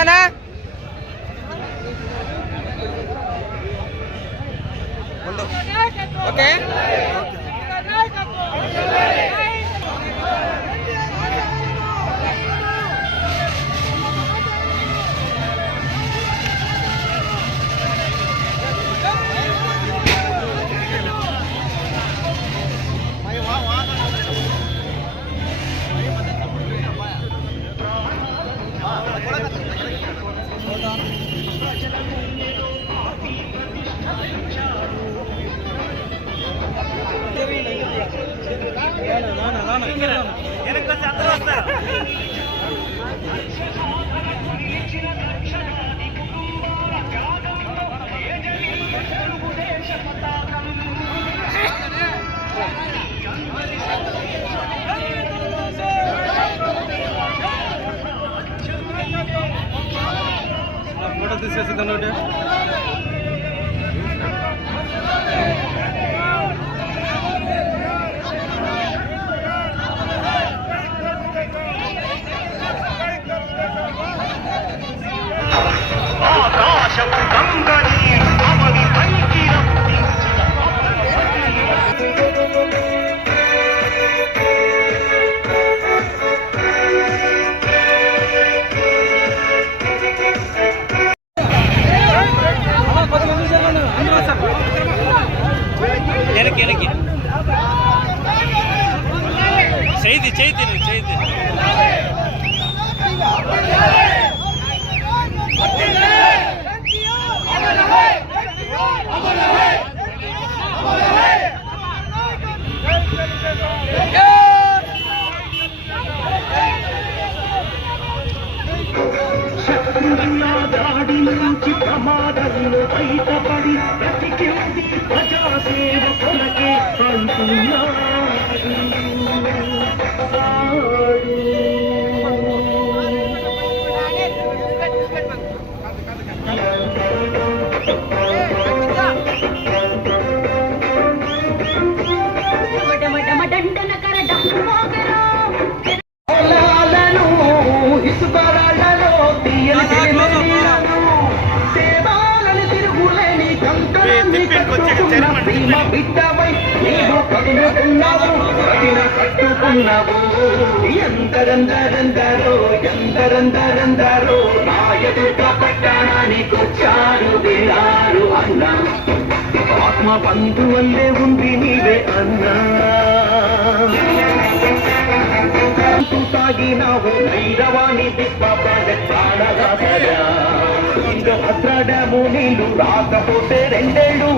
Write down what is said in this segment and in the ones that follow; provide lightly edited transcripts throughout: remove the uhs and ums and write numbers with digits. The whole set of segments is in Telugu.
ఉందనా? ఓకే ఫోటో తీసేసి తనోటి చేతి దాడి నుంచి ప్రమాదంలో బయటపడి బ్రతికింది ప్రజాసేవకులకే అంటున్నారు. ఎందరందరందరో ఎందరందరందరో నాయకుడిగా పట్టణానికొచ్చారు వేలారు అన్నా. ఆత్మ బంధువల్లే ఉంది నీవే అన్నా. సాగినావు భైరవాణి దిప్ప భద్రడము నీళ్లు రాకపోతే రెండేళ్ళు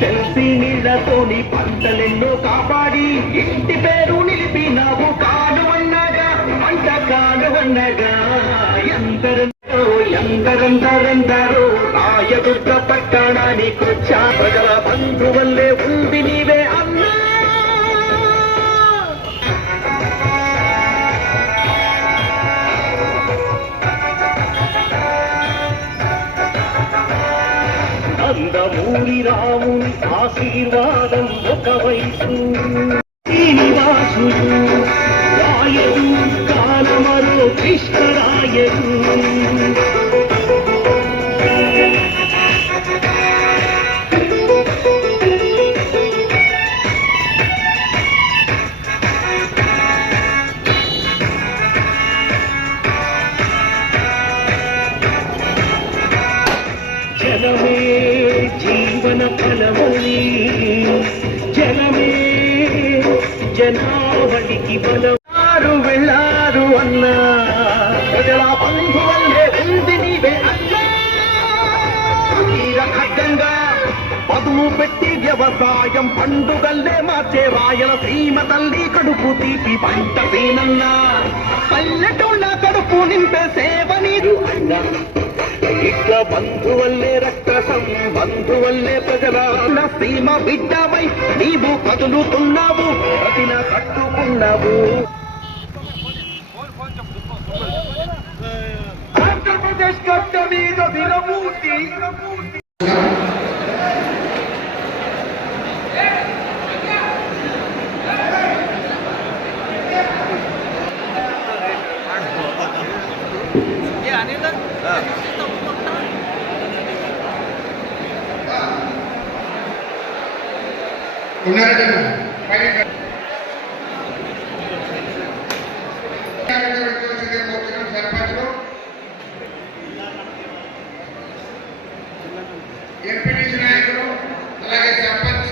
చెల్సి నీళ్లతోని పంటలెన్నో కాపాడి ఇంటి పేరు నిలిపినావు. కాడు అన్నగా పంట కాడు అన్నగా ఎందరందరో ఎందరందరందరో నాయకుడ్డ పట్టణానికొచ్చా ప్రజల బంధువల్లే ఉంది నీవే అన్నా. నందమూరి రాముని ఆశీర్వాదం ఒకవైపు శ్రీనివాసుడు రాయడు కాలమరో కృష్ణరాయడు. జలమే జీవన ఫలమని జలమే జనావళికి బలవారు వెళ్ళారు అన్నా. ప్రజల బంధువల్లే ఉంది నీవే అన్నా. ఖడ్గంగా పదును పెట్టి వ్యవసాయం పండుగల్లే మార్చే రాయలసీమ తల్లి కడుపు తీపి పంట సీనన్నా. పల్లెటూళ్ళ కడుపు నింపే సేవ నీరు అన్నా. ఇట్లా బంధువల్లే రక్తసం బంధువల్లే ప్రజల సీమ బిడ్డవై నీవు కదులుతున్నావు ప్రతిన కట్టుకున్నావు. ఆంధ్రప్రదేశ్ గడ్డ మీద విరమూర్తి సర్పంచ్లు ఎంపీటీసీ నాయకులు అలాగే సర్పంచ్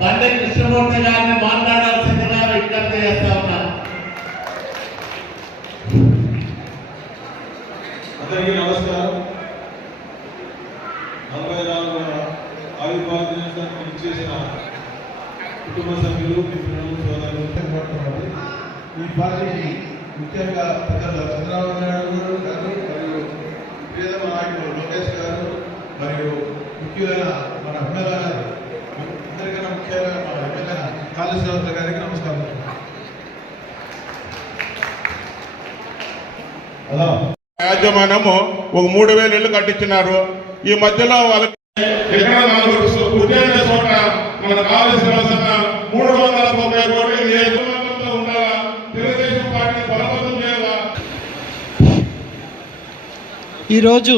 బండి కృష్ణమూర్తి గారిని మాట్లాడాల్సిందిగా విజ్ఞప్తి చేస్తా ఉన్నాను. అందరికీ నమస్కారం. 44వ ఆవిర్భావ దినోత్సవానికి ఇచ్చేసిన కుటుంబ సభ్యులు, మిత్రులు, సోదరులు, ఈ పార్టీకి ముఖ్యంగా పెద్దలు చంద్రబాబు నాయుడు గారు మరియు ప్రియతమ నాయకులు లోకేష్ గారు మరియు ముఖ్యమైన మన ఎమ్మెల్యే గారు అందరికన్నా ముఖ్యంగా మన ఎమ్మెల్యే కాళేశ్వరరావు గారికి నమస్కారం. యాజమాన్యము ఒక 3000 ఇళ్ళు కట్టించినారు. ఈ మధ్యలో వాళ్ళకి ఎక్కడ 4 ఉద్యోగ చోట మనకు కావాల్సిన 330 కోట్లు నియోజకవర్గంలో ఉండాలా, తెలుగుదేశం పార్టీ బలవంతం చేయాలా. ఈరోజు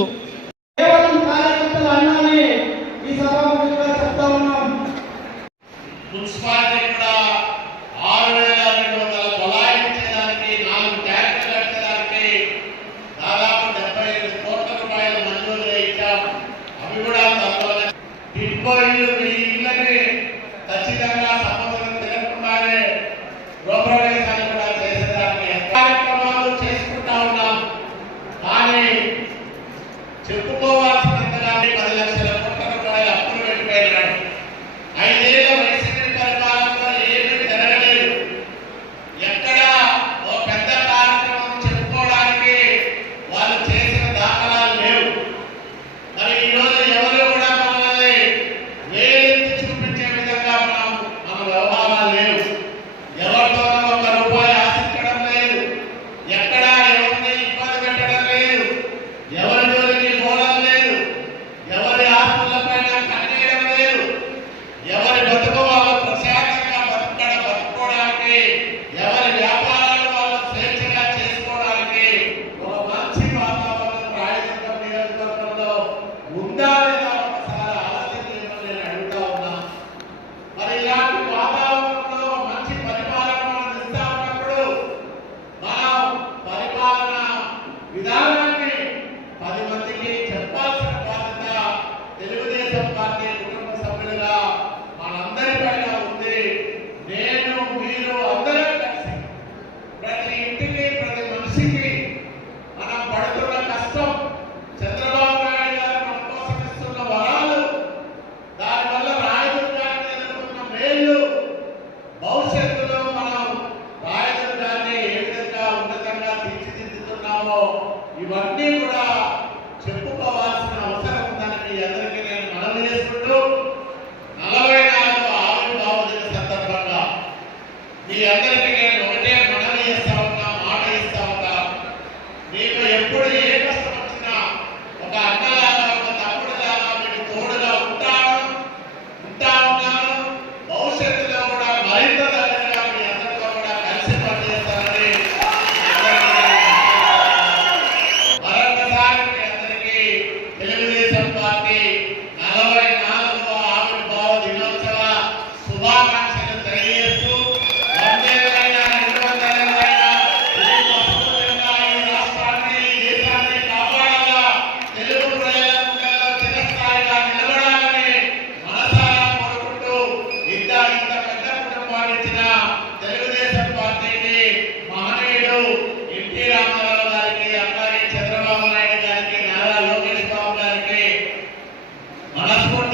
మున్సిపాలిటీ కూడా 6,200 పొలాలు ఇచ్చేదానికి 4 ట్యాంకులు కట్టడానికి దాదాపు 75 కోట్ల రూపాయలు మంజూరు చేయించాం. అవి కూడా త్వరలోనే టిడ్కో ఇల్లు ఈ ఇళ్ళని ఖచ్చితంగా సంవత్సరం తిరగకుండానే గృహప్రవేశాలు కూడా చేసేదానికి కార్యక్రమాలు చేసుకుంటా ఉన్నాం. కానీ చెప్పుకోవాల్సినంతగా 10 లక్షల కోట్ల రూపాయలు అప్పులు పెట్టిపోయినాడు. 5 ఏళ్ల వైసీపీ పరిపాలనలో ఏమీ జరగలేదు. ఎక్కడ ఓ పెద్ద కార్యక్రమం చెప్పుకోవడానికి వాళ్ళు చేసిన దాఖలాలు లేవు. మరి ఈరోజు ఎవరు కూడా మనల్ని వేలెత్తి చూపించే విధంగా మన వ్యవహారాలు లేవు. ఎవరితోనో 1 రూపాయి ఆశించడం లేదు. ఎక్కడ ఎవరిని ఇబ్బంది పెట్టడం లేదు. ఎవరి జోలికి పోవడం లేదు. ఎవరి ఆస్తులపైన కట్టేయడం లేదు. ఎవరి బతుకు వాళ్ళు ప్రశాంతంగా బతుకోవడానికి, ఎవరి వ్యాపారాలు వాళ్ళు స్వేచ్ఛగా చేసుకోవడానికి ఒక మంచి వాతావరణం రాయదుర్గం నియోజకవర్గంలో ఉందా లేదా ఒకసారి ఆలోచన చేయమని నేను అడుగుతా ఉన్నా. మరి ఇలాంటి వాతావరణంలో మంచి పరిపాలన మనం ఇస్తా ఉన్నప్పుడు మనం పరిపాలన విధానాన్ని 10 మందికి చెప్పాల్సిన బాధ్యత తెలుగుదేశం పార్టీ కుటుంబ సభ్యులుగా మనందరిపైన ఉంది. నేను, మీరు అందరం కలిసి ప్రతి ఇంటికి, ప్రతి మనిషికి మనం పడుతున్న కష్టం, చంద్రబాబు నాయుడు గారు మన కోసం ఇస్తున్న వరాలు, దానివల్ల రాయదుర్గాన్ని ఎదుర్కొన్న మేలు, భవిష్యత్తులో మనం రాయదుర్గాన్ని ఏ విధంగా ఉన్నతంగా తీర్చిదిద్దుతున్నామో ఇవన్నీ కూడా చెప్పుకోవాల్సిన అవసరం ఉందని మీ అందరికీ నేను మనవి చేసుకుంటూ 44వ ఆవిర్భావ దిన సందర్భంగా మీ అందరికీ నేను ఒకటే మనవి చేస్తా ఉన్నా, మాట ఇస్తా ఉన్నా. మీకు ఎప్పుడు ఏ కష్టం వచ్చినా ఒక అన్నలాగా, ఒక తమ్ముడులాగా మీకు తోడుగా ఉంటా ఉన్నాను. భవిష్యత్తులో కూడా మరింత దగ్గరగా మీ అందరితో కూడా కలిసి పనిచేస్తానని మరొకసారి మీ అందరికీ మనస్ఫూర్తి